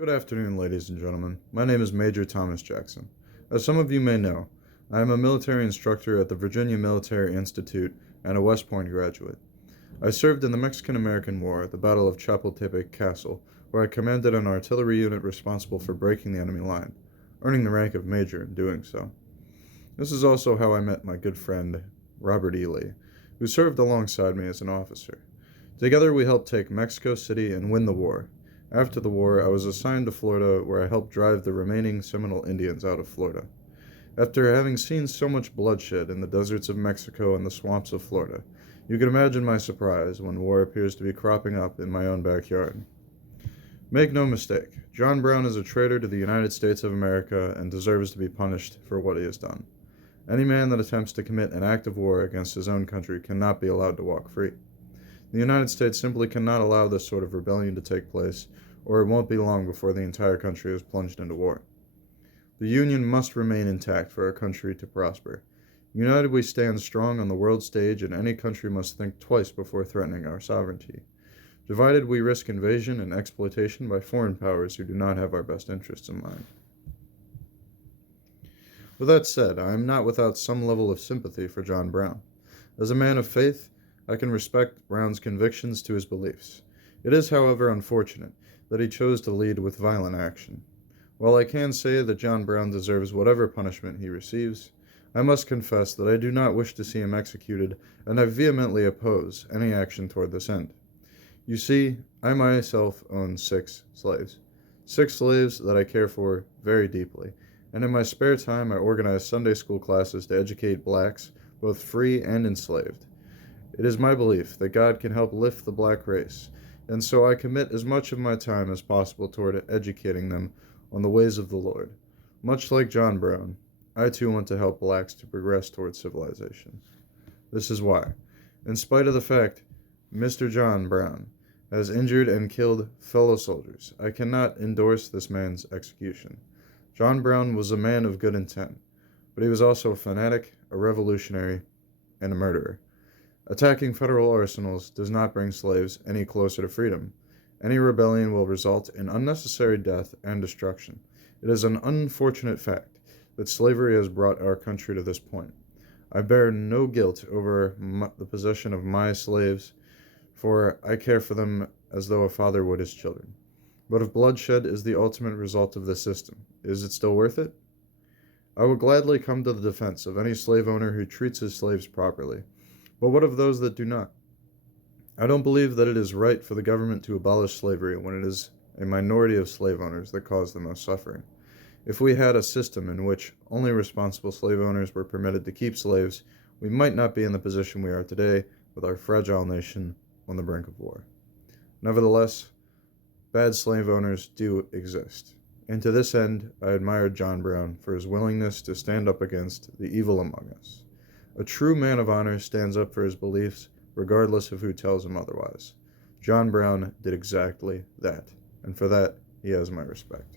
Good afternoon, ladies and gentlemen. My name is Major Thomas Jackson. As some of you may know, I am a military instructor at the Virginia Military Institute and a West Point graduate. I served in the Mexican-American War at the Battle of Chapultepec Castle, where I commanded an artillery unit responsible for breaking the enemy line, earning the rank of major in doing so. This is also how I met my good friend, Robert E. Lee, who served alongside me as an officer. Together we helped take Mexico City and win the war. After the war, I was assigned to Florida, where I helped drive the remaining Seminole Indians out of Florida. After having seen so much bloodshed in the deserts of Mexico and the swamps of Florida, you can imagine my surprise when war appears to be cropping up in my own backyard. Make no mistake, John Brown is a traitor to the United States of America and deserves to be punished for what he has done. Any man that attempts to commit an act of war against his own country cannot be allowed to walk free. The United States simply cannot allow this sort of rebellion to take place, or it won't be long before the entire country is plunged into war. The Union must remain intact for our country to prosper. United we stand strong on the world stage, and any country must think twice before threatening our sovereignty. Divided we risk invasion and exploitation by foreign powers who do not have our best interests in mind. With that said, I am not without some level of sympathy for John Brown. As a man of faith, I can respect Brown's convictions to his beliefs. It is, however, unfortunate that he chose to lead with violent action. While I can say that John Brown deserves whatever punishment he receives, I must confess that I do not wish to see him executed, and I vehemently oppose any action toward this end. You see, I myself own 6 slaves. 6 slaves that I care for very deeply, and in my spare time I organize Sunday school classes to educate blacks, both free and enslaved. It is my belief that God can help lift the black race, and so I commit as much of my time as possible toward educating them on the ways of the Lord. Much like John Brown, I too want to help blacks to progress toward civilization. This is why, in spite of the fact Mr. John Brown has injured and killed fellow soldiers, I cannot endorse this man's execution. John Brown was a man of good intent, but he was also a fanatic, a revolutionary, and a murderer. Attacking federal arsenals does not bring slaves any closer to freedom. Any rebellion will result in unnecessary death and destruction. It is an unfortunate fact that slavery has brought our country to this point. I bear no guilt over the possession of my slaves, for I care for them as though a father would his children. But if bloodshed is the ultimate result of this system, is it still worth it? I will gladly come to the defense of any slave owner who treats his slaves properly. But what of those that do not? I don't believe that it is right for the government to abolish slavery when it is a minority of slave owners that cause the most suffering. If we had a system in which only responsible slave owners were permitted to keep slaves, we might not be in the position we are today with our fragile nation on the brink of war. Nevertheless, bad slave owners do exist. And to this end, I admired John Brown for his willingness to stand up against the evil among us. A true man of honor stands up for his beliefs, regardless of who tells him otherwise. John Brown did exactly that, and for that, he has my respect.